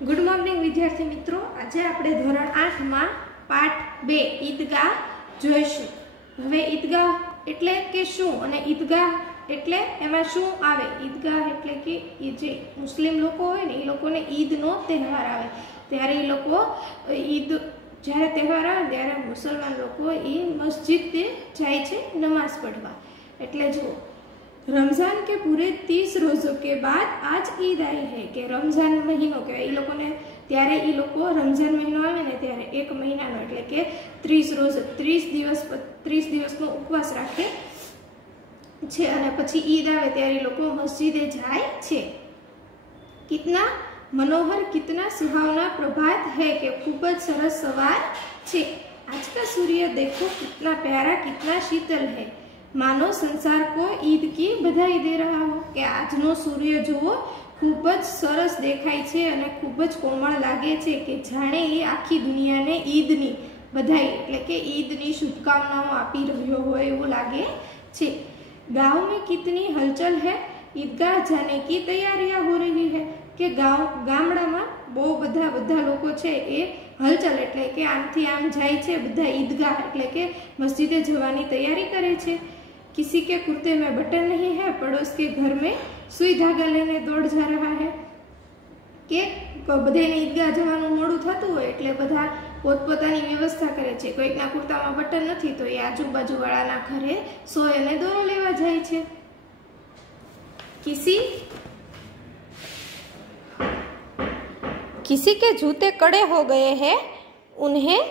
Good morning विद्यार्थी मित्रों। आज आपणे धोरण 8 में पाठ 2 ईदगाह जोईशुं। हवे ईदगाह एटले के शुं अने ईदगाह एटले एमां शुं आवे। ईदगाह एटले के ए जे मुस्लिम लोको होय ने ए लोकोने ईदनो तहेवार आवे त्यारे ए लोको ईद ज्यारे तहेवार आवे त्यारे मुसलमान लोको ए मस्जिदे जाय छे नमाज पढ़वा। एटले जो रमजान के पूरे 30 रोजों के बाद आज ईद आई है कि रमजान महीनो के ई लोकोने त्यारे ई लोको रमजान महीनो आवे ने त्यारे एक महीनानो एटले के 30 रोज 30 दिवसनो उपवास राखे छे अने पछी ईद आवे त्यारे ई लोको मस्जिदे जाय छे। कितना मनोहर कितना सुहावना प्रभात है कि खूब ज सरस सवार छे। आज का सूर्य देखो कितना प्यारा कितना शीतल है, मानो संसार को ईद की बधाई दे रहा हो। कि आजनो सूर्य जुओ खूब ज सरस देखाय छे अने खूब ज कोमळ लागे छे कि जाणे ए आखी दुनिया ने ईदनी बधाई एटले के ईदनी शुभकामनाओं आपी रह्यो होय एवुं लागे छे। गांव में कितनी हलचल है, ईदगाह जाने की तैयारियां हो रही है। कि गामडामां बहु બધા લોકો છે એ હલચલ એટલે કે આમથી આમ જાય છે, બધા ઈદગાહ એટલે કે મસ્જિદે જવાની તૈયારી કરે છે। किसी के कुर्ते में बटन नहीं है, पड़ोस के घर में सुई धागा लेने दौड़ जा रहा है। के बधाने ईदगाह जवानुं मोडुं थतुं होय એટલે બધા પોતપોતાની વ્યવસ્થા કરે છે। કોઈકના કુર્તામાં બટન નથી તો એ આજુબાજુવાળાના ઘરે સોય અને દોરો લેવા જાય છે। किसी के जूते कड़े हो गए हैं, उन्हें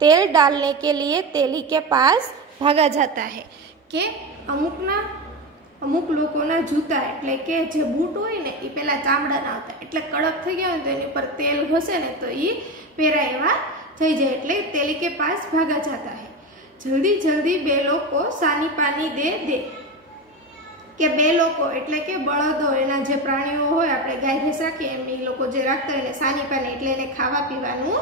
तेल डालने के लिए तेली के पास भागा जाता है। के अमुक लोकोना जूता एटले के जे बूट होय ने ए पेला चामडाना होता एटले कड़क थई गया तो एनी पर तेल घसे ने तो ई पेरा एवा थई जाय एटले तेली के पास भागा जाता है। जल्दी जल्दी बेलों को सानी पानी दे दे। के बे लोको एटले के बळदो एना जे प्राणीओ होय आपणे गाय भैंस राखीए एम ए लोको जे राखता होय ने सानी पानी एटले एने खावा पीवानुं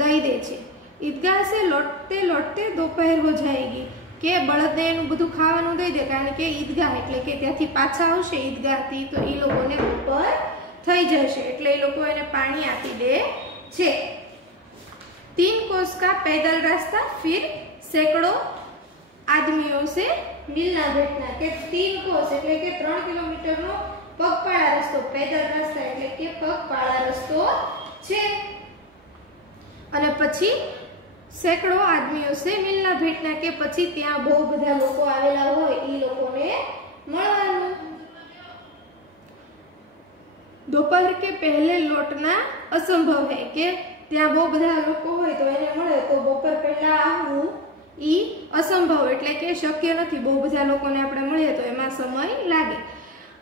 दई दे छे। ईदगाह से लौटते लौटते दोपहर हो जाएगी। के बळदने एनुं बधुं खावानुं दई दे कारण के ईदगाह एटले के त्यांथी पाछा आवशे ईदगाहथी तो ई लोकोने बपोर थई जशे एटले ए लोको एने पाणी आपी दे छे। 3 कोस का पैदल रास्ता फिर सैकड़ों आदमियों से मिलना बैठना। के 3 कोस एटले के 3 किलोमीटर नो पगपाळा रस्तो, पैदल रास्ता एटले के पगपाळा रस्तो छे। अने पछी सैकड़ों आदमियों से मिलना भेटना के पछी त्यां बहु बधा लोको आवेला होय ई लोकोने मळवानुं। दोपहर के पहले लौटना असंभव है। के त्यां बहु बधा लोको होय तो एने मळे तो बपोर पहेला आववुं ई असंभव एटले के शक्य नहीं। बहु बधा लोकोने आपणे मळीए तो एमां समय लागे।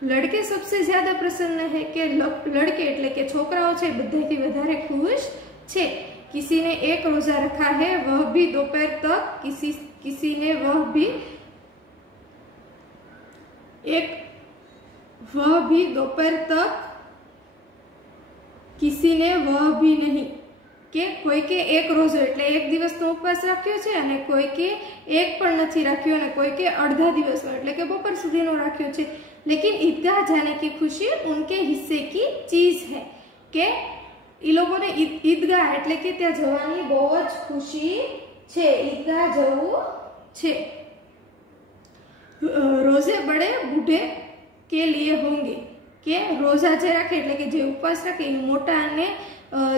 लड़के सबसे ज्यादा प्रसन्न है। के लड़के एटले के छोकराओ छे बधाथी वधारे खुश छे। किसी ने एक रोजा रखा है, वह भी दोपहर तक, किसी ने वह भी दोपहर तक, किसी ने वह भी नहीं। के कोई के एक रोजो एटले एक दिवस तो उपवास राख्यो छे अने कोई के एक पण नथी राख्यो अने कोई के अर्धा दिवस एटले के बपोर सुधीनो राख्यो छे। लेकिन ईदगाह जाने की खुशी उनके हिस्से की चीज है। के ई लोकोने ईदगाह एटले के त्यां जवानी बहु ज खुशी छे, ईदगाह जवुं छे। रोजे बड़े बूढ़े के लिए होंगे। के रोजा जे राखे एटले के जे उपवास राखे मोटा अने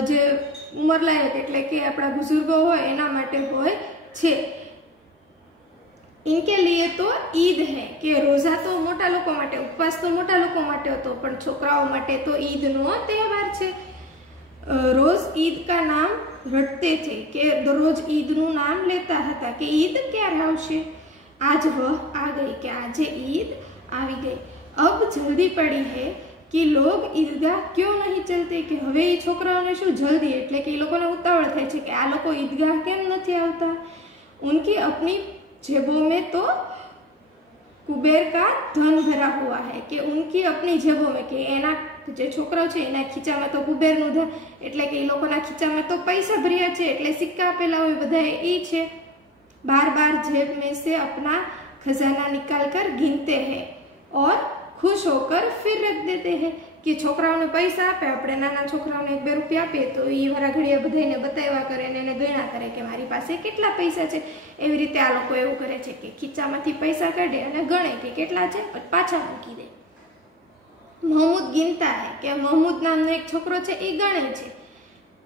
जे उमर लायक एटले के आपड़ा बुजुर्गो होय एना माटे होय छे। इनके लिए तो ईद है। कि रोजा तो मोटा लोको माटे, उपवास तो मोटा लोको माटे होतो पण छोकराओ माटे तो ईद नो तहेवार छे। रोज ईद का नाम रटते थे। कि दररोज ईद नु नाम लेता हता कि ईद क्यारे आवशे। आज वह आ गई कि आज ईद आवी गई। अब जल्दी पड़ी है कि लोग ईदगाह क्यों नहीं चलते। कि हवे ई छोकराओने शुं जल्दी एटले कि ई लोकोने उतावळ थाय छे कि आ लोको ईदगाह केम नथी आवता। उनकी अपनी जेबों में तो कुबेर का धन भरा हुआ है। कि उनकी अपनी जेबों में के एना जे छोकराओ छे एना खीचा में तो कुबेरनुं धन एटले के ई लोकोना खीचा में तो पैसा भर्या छे एटले सिक्का आपेला होय बधाए ई छे। बार बार जेब में से अपना खजाना निकाल कर गिनते हैं और खुश होकर फिर रख देते हैं। કે છોકરાઓને પૈસા આપે, આપણે નાના છોકરાઓને 1-2 રૂપિયા આપીએ તો એ વારા ઘડીએ બધાને બતાવ્યા કરે ને એને ગણ્યા કરે કે મારી પાસે કેટલા પૈસા છે. એવી રીતે આ લોકો એવું કરે છે કે ખીચામાંથી પૈસા કાઢે અને ગણે કે કેટલા છે, પાછા મૂકી દે. महमूद गिनता है कि महमूद नामનો एक છોકરો છે એ ગણે છે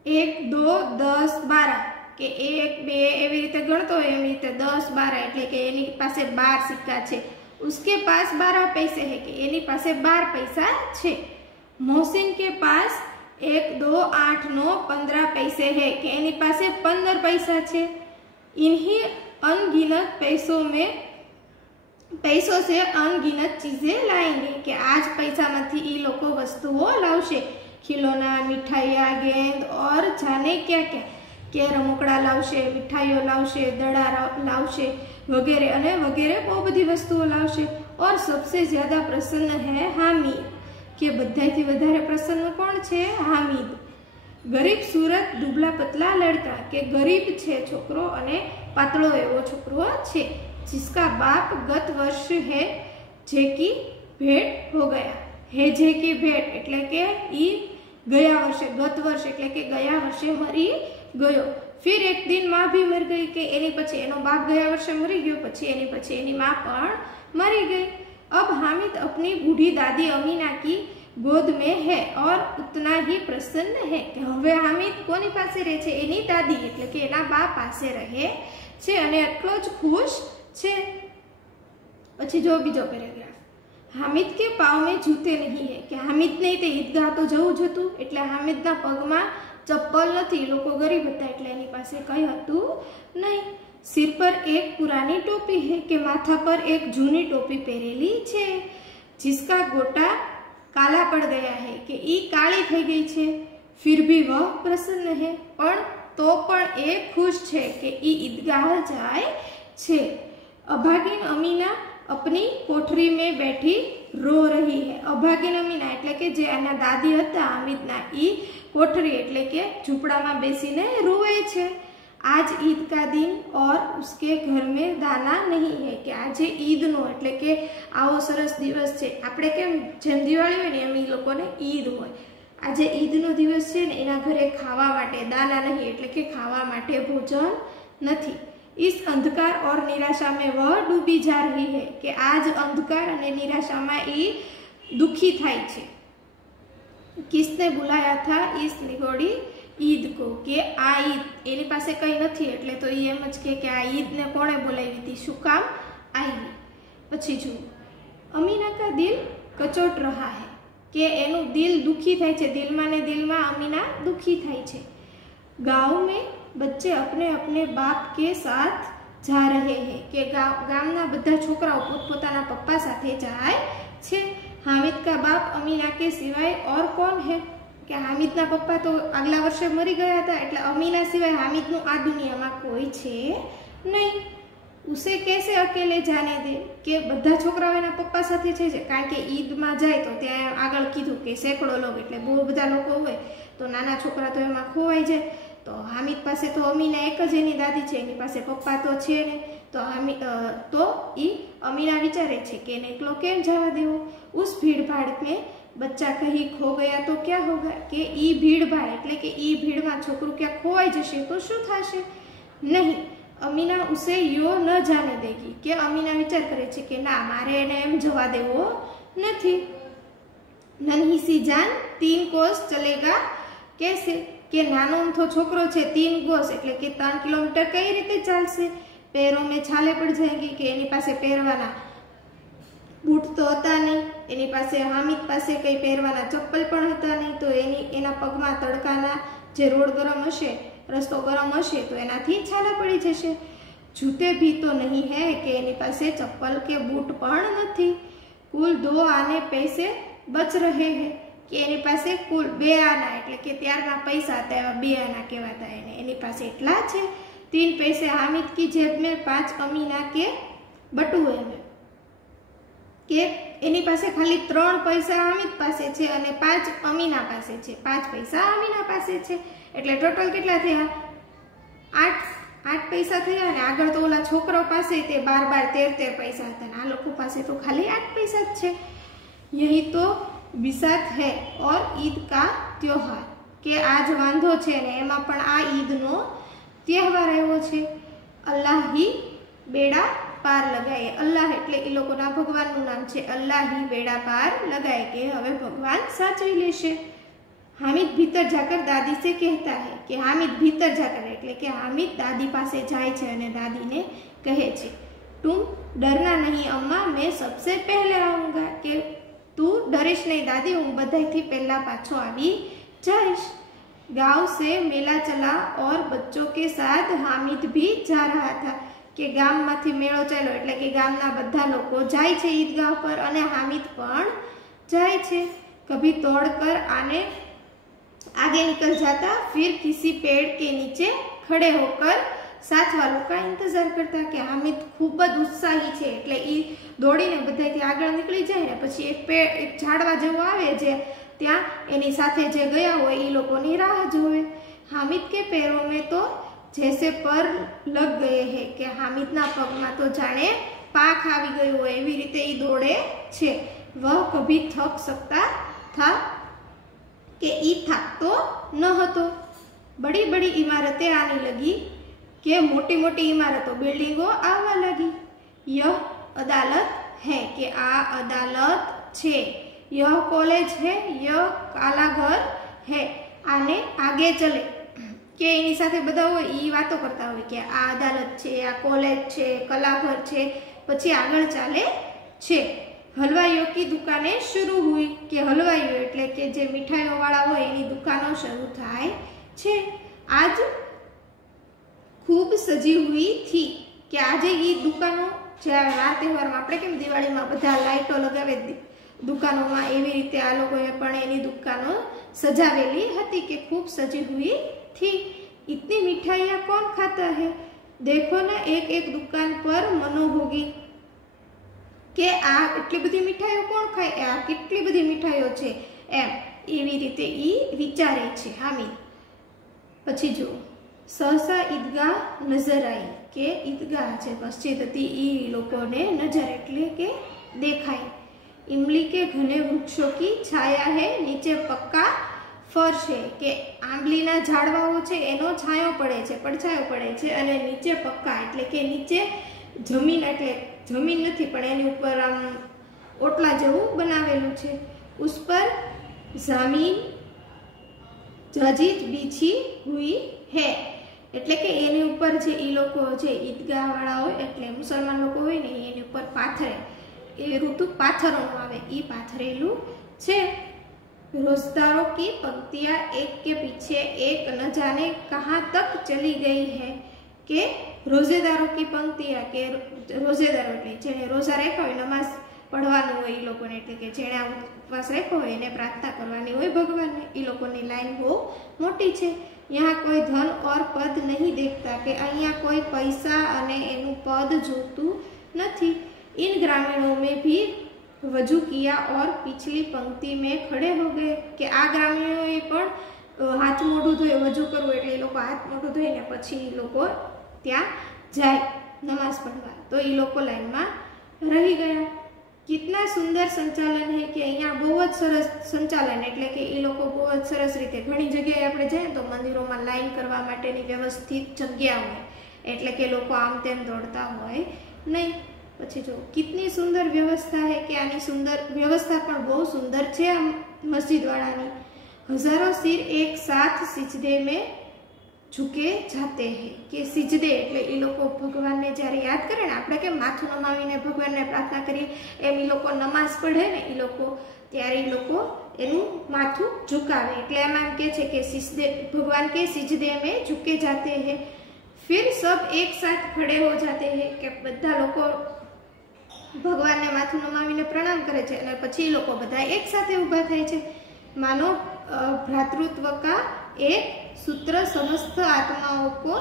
1 2 10 12 કે 1 2 એવી રીતે ગણતો હોય એવી રીતે 10 12 એટલે કે એની પાસે 12 સિક્કા છે. उसके पास 12 पैसे है कि एनी पासे 12 पैसा छे. मोहसिन के पास 1 2 8 9 15 पैसे है कि एनी पासे 15 पैसा छे. इन्हीं अनगिनत पैसों से अनगिनत चीजें लाएंगे कि आज पैसा मथी ई लोको वस्तुओं लावशे. खिलौना, मिठाइयाँ, गेंद और जाने क्या क्या के रमकड़ा लावशे, मिठाइयों लावशे, दड़ा लावशे वगैरह अने वगैरह बहुत बड़ी वस्तुओं लावशे. और सबसे ज्यादा प्रसन्न है हामिद के बधाईथी वधारे प्रसन्न कौन छे? हामिद. गरीब सूरत दुबला पतला लड़का के गरीब छे छोकरो अने पातळो एवो छोकरो छे जिसका बाप गत वर्ष है जेकी भेंट हो गया. है जेकी भेंट एटले के ई गया वर्षे, गत वर्ष एटले के गया वर्षे मरी गयो. फिर एक दिन माँ भी मर गई के एनी पछी एनो बाप गया वर्षे मरी गयो, पछी एनी माँ पण मरी गई. अब हामिद अपनी बूढ़ी दादी अमीना की गोद में है और उतना ही प्रसन्न है कि हवे हामिद कोनी पासे रहे छे? एनी दादी एटले के एना बाप पासे रहे छे अने એટલો જ खुश छे. પછી જો બીજો પેરેગ્રાફ. हामिद के पाँव में जूते नहीं है कि हामिद ने ते ईदगाह तो जવું જ હતું એટલે હામિદના પગમાં ચપ્પલ નથી. લોકો ગરીબ હતા એટલે એની પાસે કંઈ હતું નહીં. सिर पर एक पुरानी टोपी है कि माथा पर एक जूनी टोपी पहरेली छे जिसका गोटा काला पड़ गया है कि ई काली થઈ ગઈ છે. फिर भी वह प्रसन्न है पण तो पण ए खुश छे कि ई ईदगाह जाए छे. अभागिन अमीना अपनी कोठरी में बैठी रो रही है. अभागिन अमीना એટલે કે જે આના દાદી હતા હામિદના ई कोठरी એટલે કે ઝૂંપડામાં બેસીને રોવે છે. आज ईद का दिन और उसके घर में दाना नहीं है कि આજે ईदનો એટલે કે આવો સરસ દિવસ છે. આપણે કેમ જેમ દિવાળી હોય ને એમ એ લોકોને ईद હોય. આજે ईदનો દિવસ છે ને એના ઘરે ખાવા માટે દાના નહીં એટલે કે ખાવા માટે ભોજન નથી. इस अंधकार और निराशा में वह डूबी जा रही है कि आज अंधकार और निराशा में ई दुखी थाय छे. किसने बुलाया था इस निगोड़ी ईद को कि आ ईद एनी पासे कई नहीं एटले तो एम ज के आ ईद ने कोणे बोलावी थी, शू काम आई. पछी जो अमीना का दिल कचोट रहा है कि एनु दिल दुखी थाय छे. दिल में अमीना दुखी थाय छे. गाँव में बच्चे अपने अपने बाप के साथ जा रहे हैं कि गामना बधा छोकराओ पोतपोताना पप्पा साथे जाय छे. हामिद का बाप अमीना के सिवाय और कौन है कि हामिदना पप्पा तो अगला वर्षे मरी गया था एटले अमीना सिवाय हामिदनु आ दुनियामां कोई छे नहीं. उसे कैसे अकेले जाने दे कि बधा छोकराओ एना पप्पा साथे छे कारण के ईद में जाए तो त्यां आगळ कीधुं के सैकड़ो लोग एटले बहु बधा लोको होय तो नाना छोकरा तो एमां खोवाई जाय. तो हामिद पासे तो अमीना एक ज एनी दादी छे, एनी पासे पप्पा तो छे ने. तो ई अमीना विचारे छे कि एने एकलो केम जवा देवो. उस भीड़भाड़ में बच्चा कहीं खो गया तो क्या होगा कि ई भीड़भाड़ एटले के ई भीड़ में छोकरू क्या खोवाई जशे तो शू थशे? नहीं, अमीना उसे यो न जाने देगी कि अमीना विचार करे छे कि ना मारे एने एम जवा देवो नथी. नन्ही सी जान 3 कोस चलेगा कैसे कि नानो अमथो छोकरो छे 3 कोस एटले के 3 किलोमीटर कई रीते चालशे. पैरों में छाले पड़ जाएंगी कि एनी पासे पहेरवाना बूट तो हता नहीं, एनी पासे हामिद पासे कई पहेरवाना चप्पल पण हता नहीं. तो एना पगमां तड़काना जे रोड गरम हशे, रस्तो गरम हशे तो एनाथी छाला पड़ी जशे. जूते भी तो नहीं है कि एनी पासे चप्पल के बूट पण नथी. कुल 2 आने पैसे बच रहे हैं कि एनी पासे कुल 2 आना एटले के त्यारना पैसा हता एवा 2 आना कहेवाता एनी पासे एटला छे. 3 पैसे हामिद की जेब में, 5 अमीना के बटुए में के एनी पासे खाली 3 पैसा हामिद पासे छे अने 5 अमीना पासे छे. 5 पैसा अमीना पासे छे एटले टोटल केटला थया? 8 पैसा थया अने आगळ तो ओला छोकरा पासे ते 12 13 पैसा हता. आ लोको पासे तो खाली 8 पैसा ज छे. यही तो बिसात है और ईद का त्योहार के आज वांधो छे ने एमां पण आ ईदनो तहेवार आव्यो छे। अल्लाह ही बेड़ा पार लगाए। अल्लाह एटले ए लोकोना भगवाननुं नाम छे। अल्लाह ही बेड़ा पार लगाए के हवे भगवान साचवी लेशे। हामिद भीतर जाकर दादी से कहता है कि हामिद भीतर जाकर एटले के हामिद दादी पासे जाय छे अने दादीने कहे छे तुम डरना नहीं अम्मा, मैं सबसे पहले आऊंगा। के तू डरीश नहीं दादी, हूँ बधाईथी पहला पाछो आवी जाइश। गांव से मेला चला और बच्चों के साथ हामिद भी जा रहा था। के गाम मांथी मेळो चाल्यो एटले के गामना बधा लोको जाय छे ईदगाह पर अने हामिद पण जाय छे। कभी तोड़कर आने आगे निकल जाता, फिर किसी पेड़ के नीचे खड़े होकर साथ वालों का इंतजार करता। के हामिद खूब ज उत्साही छे एटले ई दौड़ीने बधाईथी आगळ निकळी जाय ने पछी एक झाड़वा जेवो आवे जे त्यां एनी साथे जे गया होय ई लोकोनी राह जोवे। हामिद के पैरों में तो जैसे पर लग गए हैं के हामिदना पगमां तो जाने पाख आवी गयो होय एवी रीते ई दौड़े छे। वह कभी थक सकता था के ई थाकतो न हतो। बड़ी बड़ी इमारतें आने लगी के मोटी मोटी इमारतों बिल्डिंगों आवा लगी। यह अदालत है के आ अदालत छे, यह कॉलेज है, यह कालाघर है, आने आगे चले। के एनी साथे बधा होय ई वातो करता होय के आ अदालत छे, आ कॉलेज छे, कलाघर छे, पछी आगळ चाले छे। हलवाईओ की दुकानें शुरू हुई के हलवाईओ एटले के जे मिठाईओ वाळा होय एनी दुकानों शुरू थाय छे। आज खूब सजी हुई थी के आजे ई दुकानों ज्यारे आ तहेवारमां आपणे केम दिवाळीमां बधा लाइटो लगावे दुकानोमां एवी रीते आ लोकोए पण एनी दुकानों सजावेली हती के खूब सजी हुई थी। इतनी मिठाइयाँ कौन खाता है, देखो ना एक एक दुकान पर मनोभोगी के आ એટલી બધી મિઠાઈઓ કોણ ખાય, આ કેટલી બધી મિઠાઈઓ છે એમ એવી રીતે ઈ વિચારે છે હામિદ। પછી જો सहसा ईदगाह नजर आई के ईदगाह છે મસ્જિદ હતી ઈ લોકોને નજર એટલે કે દેખાય। इमली के घने वृक्षों की छाया है, नीचे पक्का फर्श है के आंबलीना झाड़वाओ छे एनो छायो पड़े छे, પડછાયો પડે છે અને નીચે પક્કા એટલે કે નીચે જમીન એટલે जमीन नहीं पण एनी ऊपर आम ओटला जेवुं बनावेलुं छे। उस पर जमीन जजीत बीछी हुई है एटले के एनी ऊपर जे ई लोको जे ईदगाह वाळा होय एटले मुसलमान लोको होय ने एनी ऊपर पाथरे ए ऋतु पाथरनो आवे ई पाथरेलुं छे। रोजदारों की पंक्तियां एक के पीछे एक न जाने कहां तक चली गई है के रोजेदारों की पंक्तियां के रोजेदारो एटले जेने रोजा राख्या होय नमाज पढ़वानुं होय ई लोकोने एटले के जेने उपवास राख्यो होय एने प्रार्थना करवानी होय भगवानने ई लोकोनी लाइन बहुत मोटी छे। यहाँ कोई धन और पद नहीं देखता के अहींया कोई पैसा अने एनुं पद जोतुं नथी। इन ग्रामीणों में भी वजू किया और पिछली पंक्ति में खड़े हो गए के आ ग्रामीणोए पण हाथ मोढुं धोई वजू करवुं एटले ई लोको हाथ मोढुं धोईने पछी ई लोको ત્યાં જાય नमाज पढ़वा तो ये लोग लाइन में रही गया। कितना सुंदर संचालन है कि अहींया बहुत सरस संचालन एटले के ई लोको बहुत सरस रीते घणी जग्याए आपणे जाए तो मंदिरों में लाइन करवा माटेनी व्यवस्थित जग्या होय एटले के लोको आम तेम दौड़ता होय नहीं। पछी जो कितनी सुंदर व्यवस्था है कि आनी सुंदर व्यवस्था पण बहुत सुंदर छे मस्जिद वाळानी। हजारों सिर एक साथ सिजदे में झुके जाते हैं के सिजदे एटले ई लोको भगवान ने ज्यारे याद करे ने आपणे के माथुं नमावीने भगवान ने प्रार्थना करीए एम ई लोको नमाज पढ़े ने ई लोको त्यारे ई लोको एनुं माथुं झुकावे एटले एमां एम कहे छे के सिजदे भगवान के सिजदे में झुके जाते हैं। फिर सब एक साथ खड़े हो जाते हैं के बधा लोको भगवान ने माथुं नमावीने प्रणाम करे छे अने पछी ई लोको बधा एक साथे ऊभा थाय छे। मानो भ्रातृत्व का एक सूत्र समस्त आत्माओं को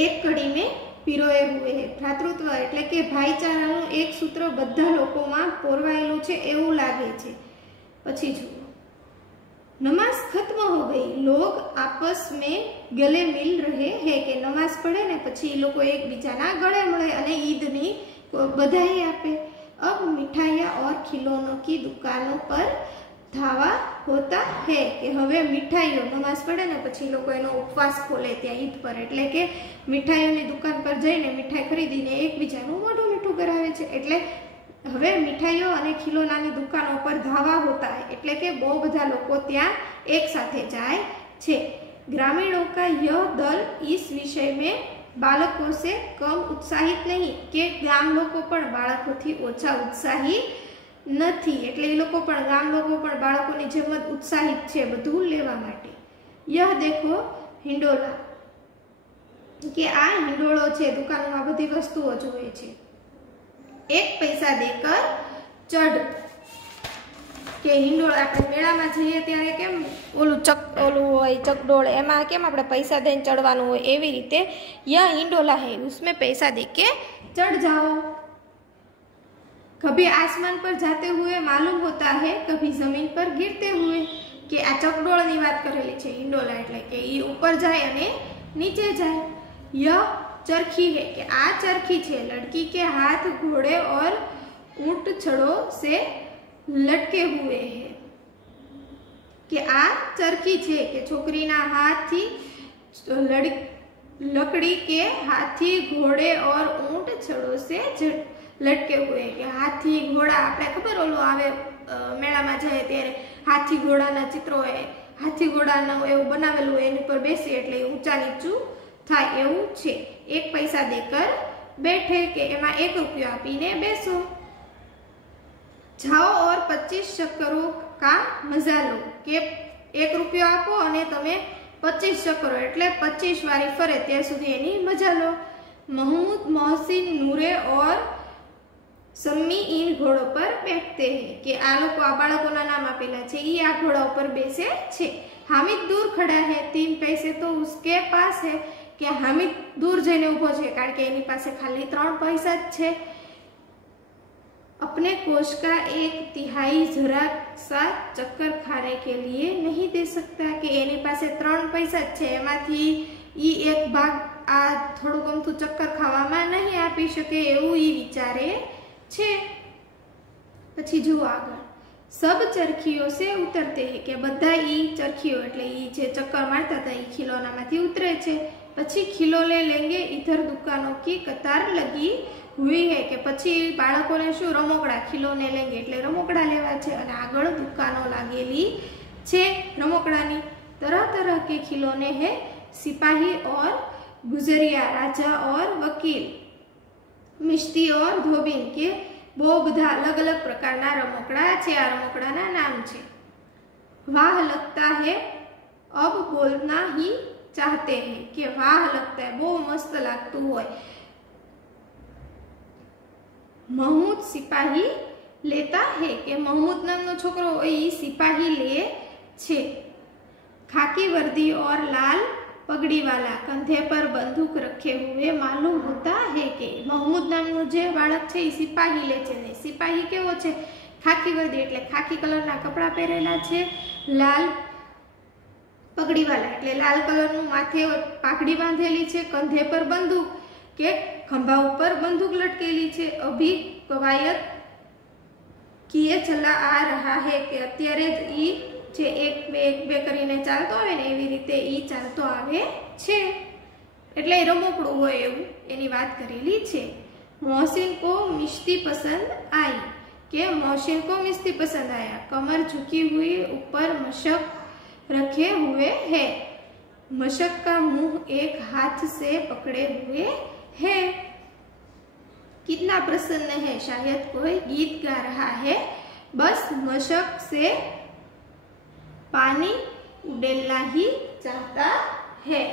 एक कड़ी में पिरोए हुए है। भ्रातृत्व एटले के भाईचारानुं एक सूत्र बधा लोकोमां पोरवायेलुं छे एवुं लागे छे। पछी जुओ नमाज खत्म हो गई, लोग आपस में गले मिल रहे हैं के नमाज पढ़े ने पछी लोको एकबीजाना गळे मळे अने ईदनी बधाई आपे। अब मिठाइयाँ और खिलौनों की दुकानों पर धावा होता है કે હવે મીઠાઈઓ નમાઝ પડે ને પછી લોકો એનો ઉપવાસ ખોલે ત્યાં ઈદ પર એટલે કે મીઠાઈઓની દુકાન પર જઈને મીઠાઈ ખરીદીને એકબીજાનું મોઢું મીઠું કરાવે છે એટલે હવે મીઠાઈઓ અને ખિલોનાની દુકાનો પર ધાવા હોતા है એટલે કે બહુ બધા લોકો ત્યાં એક સાથે જાય છે। ग्रामीणों का यह दल इस विषय में बालकों से कम उत्साहित नहीं કે ગામ લોકો પણ બાળકોથી ઓછા ઉત્સાહી નથી એટલે એ લોકો પણ ગામ લોકો પણ બાળકોની જેમ જ ઉત્સાહિત છે બધું લેવા માટે। यह देखो हिंडोला કે આ હિંડોળો છે દુકાનમાં બધી વસ્તુઓ જોવે છે। एक पैसा देकर चढ़ કે હિંડોળા આપણે મેળામાં જઈએ ત્યારે કેમ ઓલું હોય ચકડોળ એમાં કેમ આપણે પૈસા દઈને ચડવાનું હોય એવી રીતે यह हिंडोला है उसमें पैसा देके चढ़ जाओ। कभी आसमान पर जाते हुए मालूम होता है कभी जमीन पर गिरते हुए कि आ चकडोळनी बात करेली छे हिंडोला એટલે કે ઈ ઉપર જાય અને નીચે જાય। यह चरखी है कि आ चरखी छे लड़की के हाथ घोड़े और ऊंट छड़ों से लटके हुए हैं कि आ चरखी छे कि छोकरीना हाथ थी लकड़ी के हाथी घोड़े और ऊंट छड़ों से लटके हुए कि हाथी घोड़ा आपने खबर ओलो आवे मेला में जाए त्यारे हाथी घोड़ा ना चित्रो है हाथी घोड़ा ना एवं बनावेलू है एनी पर बेसी एटले ऊंचा नीचू थाय एवं छे। एक पैसा देकर बैठे के एमा 1 रुपया आपीने बेसो। जाओ और 25 चक्करों का मजा लो के 1 रुपया आपो अने तमे 25 चक्करो एटले 25 वारी फरे त्यार सुधी एनी मजा लो। महमूद मोहसिन नूरे और सम्मी इन घोड़ों पर बैठते हैं कि आ लोग आ बाळकोना नाम आपेला छे ई आ घोड़ा पर बेसे छे। हामिद दूर खड़ा है 3 पैसे तो उसके पास है कि हामिद दूर जईने उभो छे कारण के एनी पासे खाली 3 पैसा ज छे। अपने कोष का 1/3 जरा सा चक्कर खाने के लिए नहीं दे सकता कि एनी पासे 3 पैसा ज छे एमांथी ई 1 भाग आ थोड़ું ગમતું ચક્કર ખાવામાં નહીં આપી શકે એવું ઈ વિચારે छे। પછી જો આગળ सब चरखियों से उतरते हैं कि बधा ई चरखियों એટલે ઈ જે ચક્કર મારતા હતા ઈ ખિલોનામાંથી ઉતરે છે। પછી ખિલોને લેंगे इधर दुकानों की कतार लगी हुई है कि પછી બાળકોને શું રમકડા ખિલોને લેंगे એટલે રમકડા લેવા છે અને આગળ દુકાનો लागेली છે રમકડાની। तरह तरह के खिलौने हैं सिपाही और गुजरिया राजा और वकील मिश्ती और धोबीन के बहु बधा अलग अलग प्रकारना रमकड़ा छे। आ रमकड़ाना नाम छे। वाह लगता है अब बोलना ही चाहते हैं कि वाह लगता है बहु मस्त लागतुं होय। महमूद सिपाही लेता है कि महमूद नामनो छोकरो ई सिपाही ले छे। खाकी वर्दी और लाल पगड़ी वाला कंधे पर बंदूक रखे हुए मालूम होता है कि महमूद नामनो जे बाळक छे ई सिपाही ले छे ने सिपाही केवो छे खाकी वर्दी એટલે ખાકી કલરના કપડા પહેરેલા છે। લાલ પગડી વાળા એટલે લાલ કલરનું માથે પાઘડી બાંધેલી છે। कंधे पर बंदूक के खंभा ऊपर बंदूक लटकेली छे। अभी कवायत किए चला आ रहा है कि અત્યારે ई जे 1-2 કરીને ચાલતો આવે ને એવી રીતે ઈ ચાલતો આવે છે એટલે રમકડું હોય એવું એની વાત કરેલી છે। मोहसिन को मिश्ती पसंद आई कि मोहसिन को मिश्ती पसंद आया। कमर झुकी हुई ऊपर मशक रखे हुए है। मशक का मुंह एक हाथ से पकड़े हुए है। कितना प्रसन्न है शायद कोई गीत गा रहा है। बस मशक से पानी उड़ेला ही चाहता है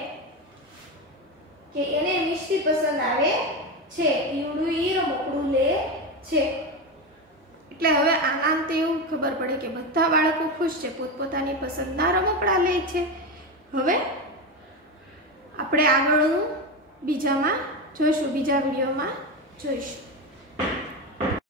कि एने मिश्ती पसंद आवे छे ईवडું ઈ રમકડું લે છે। એટલે હવે આનાંતે એવું ખબર પડે કે બધા બાળકો ખુશ છે પોતપોતાની પસંદના રમકડા લે છે। હવે આપણે આગળનું બીજામાં જોઈશું બીજા વિડીયોમાં જોઈશું।